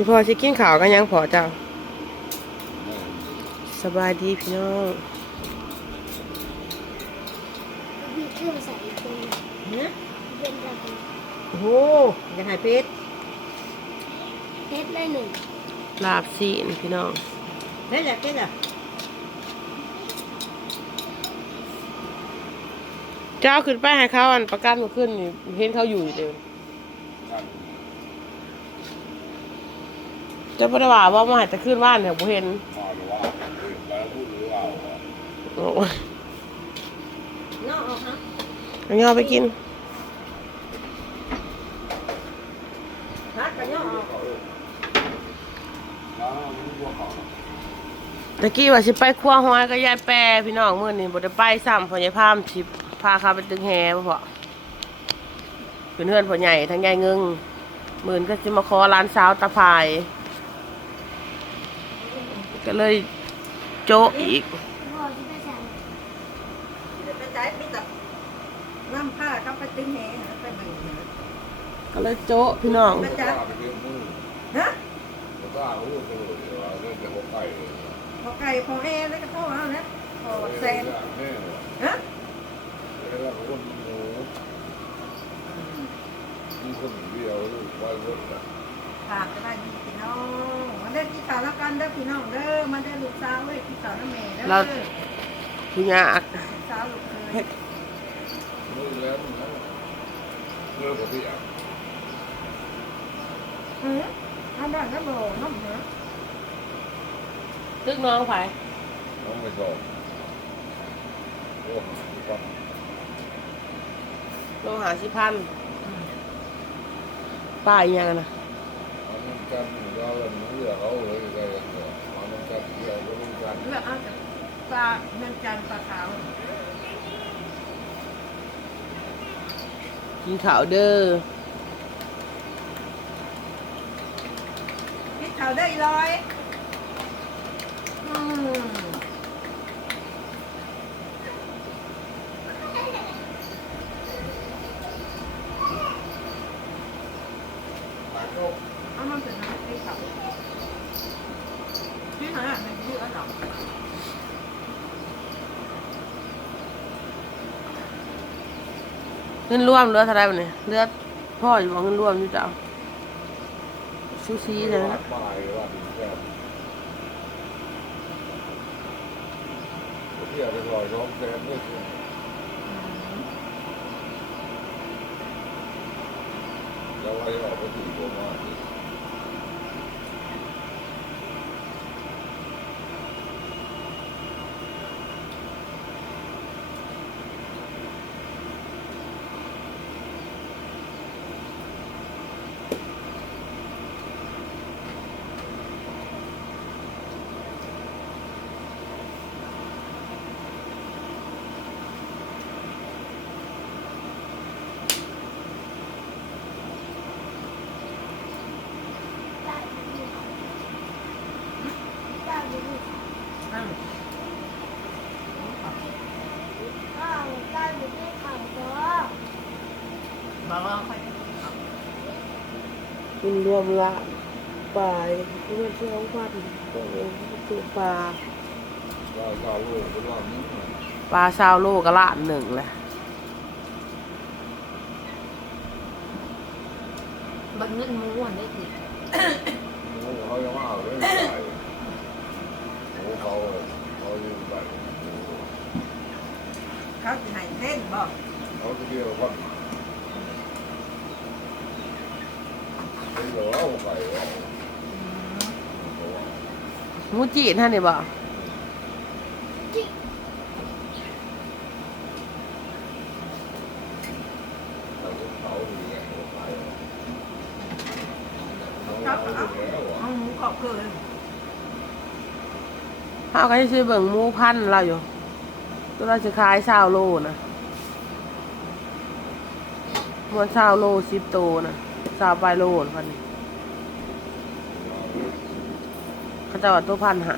นี่พอสิกินข้าวกันยังพอเจ้าสบายดีพี่น้องมีเครื่องใส่เป็นเนี่ยเป็นอะไรโอ้โหอยากให้เพชรเพชรได้หนึ่งลาบซีนพี่น้องเพชรอยากเพชรอะเจ้าขึ้นไปให้เขาอันประกันมาขึ้นนี่เห็นเขาอยู่อยู่เดียว จ้าบ่ได้ว่าว่ามาให้แต่ขึ้นบ้านเนี่ยบ่เห็นโอ้ยเนาะเอาฮะเอาย่อไปกินฮัดกันเนาะเอาตะกี้ว่าสิไปครัวห้อยก็ยายแปรพี่น้องมื้อนี้บ่ได้ไปซ้ำเพราะยายพามสิพาเขาไปตึงแฮบ่พอเป็นเพื่อนพ่อใหญ่ทั้งยายเงิงมื้อนก็สิมาขอร้านสาวตาพาย ก็เลยโจะอีกพ่อที่ไปสั่งเดี๋ยวไปจ่ายมีแต่น้ำผ้าเขาไปตึงแหหาไปเบิ่งหาก็เลยโจะพี่น้อง ไปจ่ายฮะพอไก่พอแอแล้วก็พ่อเอานะพอแซนฮะมีคนเดียวลูกไว้รถนะ ฝากก็ได้พี่น้องมาได้กินข้าวแล้วกันเด้อพี่น้องเด้อมาได้ลูกสาวเว้ยกินข้าวน้ำแม่เด้อเรา พี่ยากลูกสาวลูกเคยมือแล้วนะเลิกกับพี่อะเออเอาบ้านก็บ่น้องเหรอตึกน้องไผน้องไม่ชอบโอ้หาที่ปั๊มโลหาสิพันป้ายยังนะ มาน้ำกันเราเลยมือเขาเลยอะไรอย่างเงมาน้ำกันเดียวก็รู้กันเลือกเอาจากปลาเงินจันทร์ปลาขาวกินขาวเด้อพี่ขาวได้ร้อย อืมเอามันเป็นอะไรพี่เขาพี่เขาอะเป็นชื่ออะไรหรอ เงินรวมเหลือเท่าไรบัดนี้เหลือพ่ออยู่บ่เงินรวมอยู่จ้าซูซีเลยนะป้ายว่าถึงแค่เที่ยวไปลอยร้องแซมด้วยแล้วไว้ออกไปถึงตัวมา อ้าวอ้าวได้ดีที่ข่าวตัวบอกว่าใครเงินรวมละปลายเงินสองพันตัวเองตัวปลาเราชาวโลกเป็นว่านี้ปลาซาวโลกะละหนึ่งแหละบัดเงินม้วนได้สิเขายังว่าเลยใส่โอ้ เขาเขายืนใส่เขาจะให้เต้นบอกเขาจะเดียวกันเป็นเหลือเอาไปว่าหมูจีนท่านนี่บ่เขาอยู่ไงเขาไปเขาก็เอาเอาหมูกรอบเกลือ ข้าวก็จะซื้อเบิ่งมูพันเราอยู่ตัวเราจะขายซาวโลนะมวนซาวโลสิบโตนะซาวปลายโลนพันนี้เขาจะว่าตัวพันหา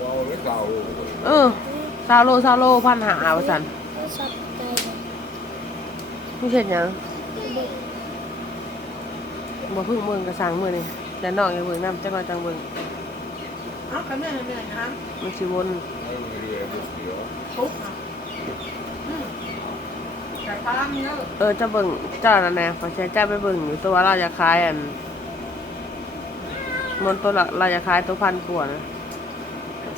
เราเล็กเราเออซาวโลซาวโลพันหาว่าสันก็สับเตยไม่เช่นยังเด็กบ่เพึ่งเมืองกระสังเมืองนี่แต่นองอย่าเบิ่งน้ำจังหน่อยจังเบิ่ง อากระเนื่องเนื่อยนะครับมันสิวนไม่มีเรื่องเดียวทุกนะอืมไก่พาลังเนื้อเออจะเบิ่งเจ้านั่นแหละขอใช้เจ้าไปเบิ่งอยู่ตัวเราจะขายอันมันตัวละเราจะขายตัวพันกว่านะ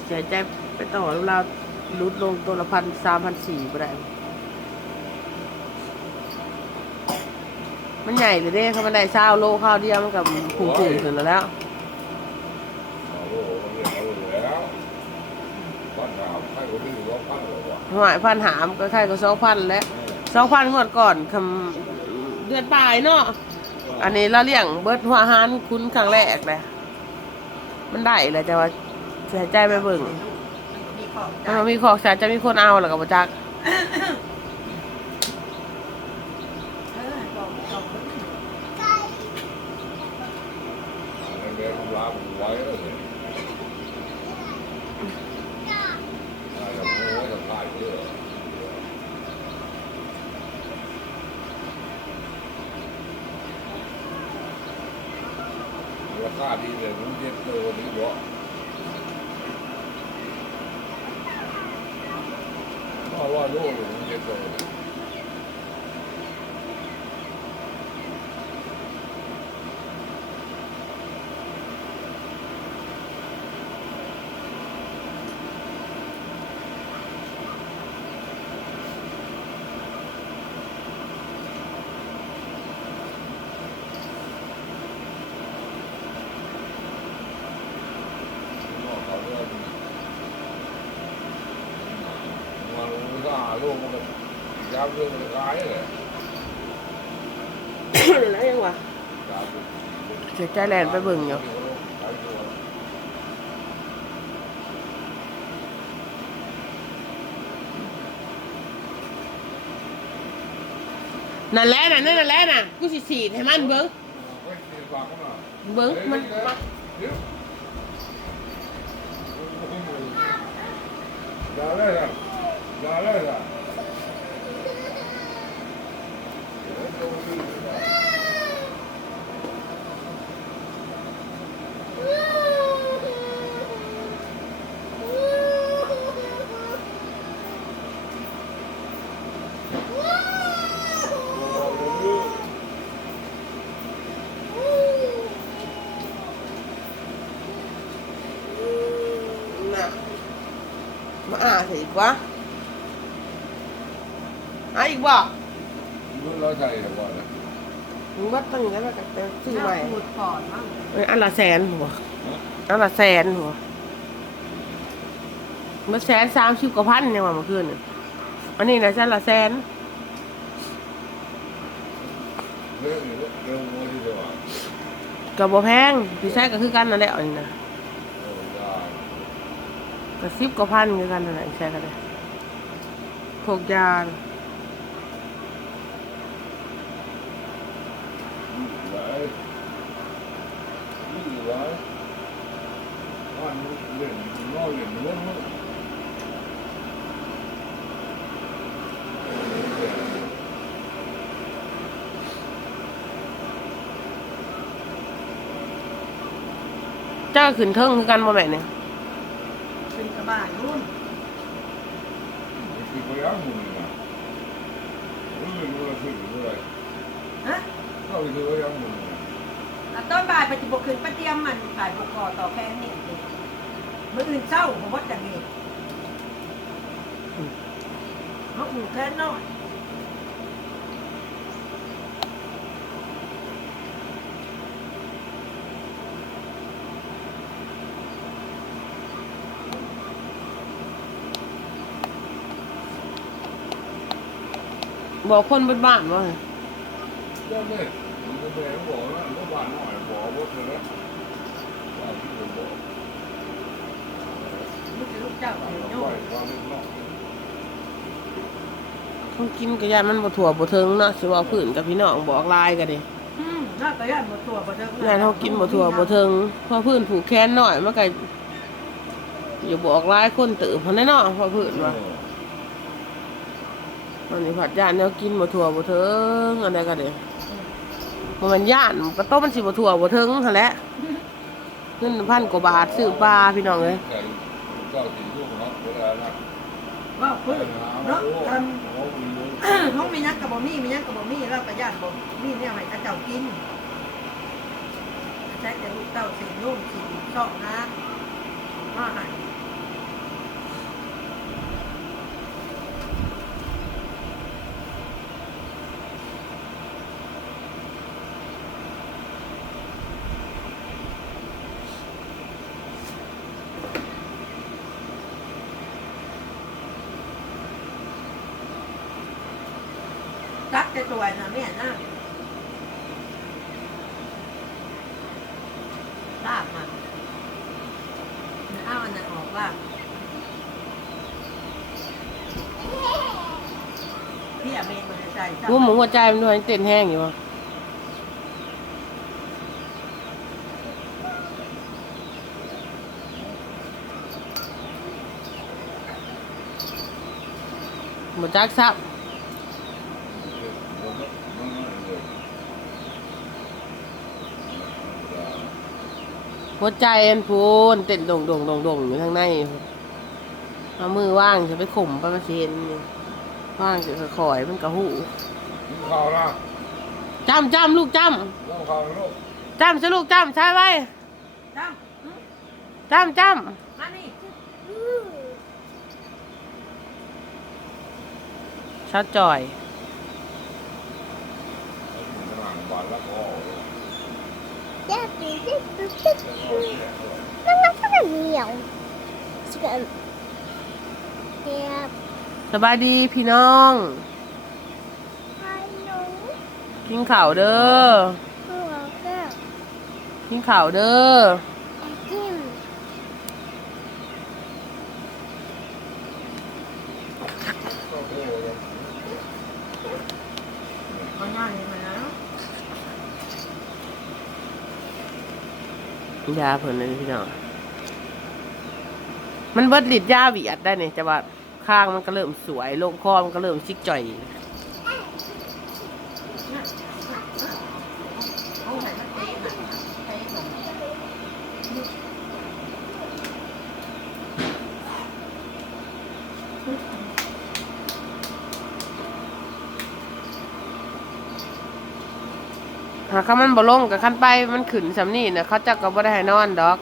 เสียใจไปต่อแล้วเราลุดลงตัวละพันสามพันสี่ก็ได้ มันใหญ่เลยเด้เขามันได้เศร้าโลข้าวเดียวมันกับผูตื่นขึ้นแล้วแล้ว โอ้โหมันเรื่องเอาแล้วบ้านเราให้คนที่อยู่รอบข้างเราว่ะ หวายพันหามก็ใครก็สองพันแล้วสองพันงวดก่อนคำเดือนปลายเนาะอันนี้เราเลี้ยงเบิร์ดหัวหานคุ้นครั้งแรกเลยมันได้เลยแต่ว่าเสียใจไปเบิ่งมันมีของแสนจะมีคนเอาหรอกับจักเออบอกบอกเพิ่น ไก่ มันเรียนร้านไว้เลยได้แล้วมันก็จะตายเลย ราคาดีเลยมันเจ็บเลยวันนี้เยอะเพราะว่าโลกมันเจ็บเลย เขาเรื่อง มันก็โลกมันยาวเรื่องมันร้ายเลยแล้วยังวะเสียใจแลนไปเบิ่งอยู่นั่นแหละน่ะนั่นแหละน่ะกูสิฉีดให้มันเบิ่งเบิ่งมันมันอย่าเลยนะอย่าเลยนะน่ะมาอ่าสิอีกวะอะอีกบ่รุ่นเราใช่หรือเปล่านะมึงว่าตั้งอย่างนั้นแล้วกันไปซื้อใหม่พูดก่อนมั้งเอ้ยอันละแสนหัวอันละแสนหัวมาแสนสามสิบกว่าพันยังว่าเมื่อคืนนี่อันนี้นะแสนละแสนเรื่องเรื่องมันที่เดียวกับบ่แพงพี่ใช้ก็คือกันนั่นแหละอันนี้นะเออได้ก็สิบกว่าพันคือกันนั่นแหละใช้กันเลยพวกยาน่ะ ได้นี่ไว้บ้านเล่นน้อยเล่นล้นล้นเจ้าก็ขึ้นเทิงคือกันบ่แม่นเนี่ยเป็นกระบะรุ่นคือพยายามมึงนะรู้เลยรู้เลยรู้เลยฮะ เข้าไปคือพยายามมึงนะอะต้นบ่ายปจิบกขึ้นไปเตรียมมันขายบกกอต่อแพงนี่เองมื่ออื่นเช้าผมว่าจะเงี้ยเขาอู่แค่น้อยบอกคนบนบ้านว่า เจ้าแม่ บอกนะก็บ้านหน่อยบอกว่าเธอแล้วว่าที่ผมบอกลูกลูกเจ้าว่าเดี๋ยวเราโยไหวมว่าเล็กน้อยเขากินกระยานมันบ่ถั่วบ่เทิงเนาะสิว่าพื้นกับพี่น้องบอกลายกันดิอืมน่าแต่ย่านหมดตัวหมดเทิงยานเขากินบ่ถั่วบ่เทิงเพอพื้นผูกแขนหน่อยมันก็อย่าบอกลายคนตื่นพอแน่เนาะเพอพื้นว่าวันนี้ผัดยานแนวกินบ่ถั่วบ่เทิงอันใดก็เด้ บ่แมันย่านก็ต้มมันสิบถั่วบ่เทิงหั่นแหละอืมงินพันกว่าบาทซื้อปลาพี่น้องเอ้ยแต่ก็สี่ลูกเนาะเวลานะว่าเพิ่นเนาะทโอ้โหำห้องมีนักกับบ่มีมีนักกับบ่มีเราก็ย่านบ่มีเนี่ยให้เขาเจ้ากินใช้แต่ลูกเต้าสี่ลูกสี่ช่องนะมาให้ วยนะเนี่ยนะลาบมาเอาอันนั้นออกว่าพี่อะเมนมันจะใส่หัวหมูหัวใจมันด้วยเต้นแห้งอยู่วะหมดจักซับ หัวใจอันพูนเต้นโด่งโด่งโด่งโด่งอยู่ข้างในเอามือว่างจะไปข่มประมาณเซนนี่ว่างจะคอยๆมันกระหูกินข้าวละจำจำลูกจเล่าข้าวลูกำจำสิลูกจำใช่ไหมจ้าจำจมานี่ำชัดจ่อย ขนาดบาทละก็เจ๊ปีเจ๊ปีเจ๊ปีนั่นนั่นก็เหนียวสกันเจ๊บสบายดีพี่น้องให้หนูกินข่าวเด้อ หัวก็กินข่าวเด้อไอติมเอาง่ายเลยมานะ ยาเพิ่นเลยพี่น้องมันเบิดฤทธิ์ยาเวียดได้เนี่ยจะว่าข้างมันก็เริ่มสวยลงคอมันก็เริ่มชิกจ่อย เอาไหนมาเตะหน่อยนะเตะหน่อย หากเขามันบ่ลงกับขั้นไปมันขึ้นสำนี่เนี่ยเขาจะกับ่ได้ให้นอนดอก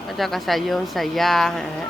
เขาจะก็ใส่โยนใส่ยาฮะ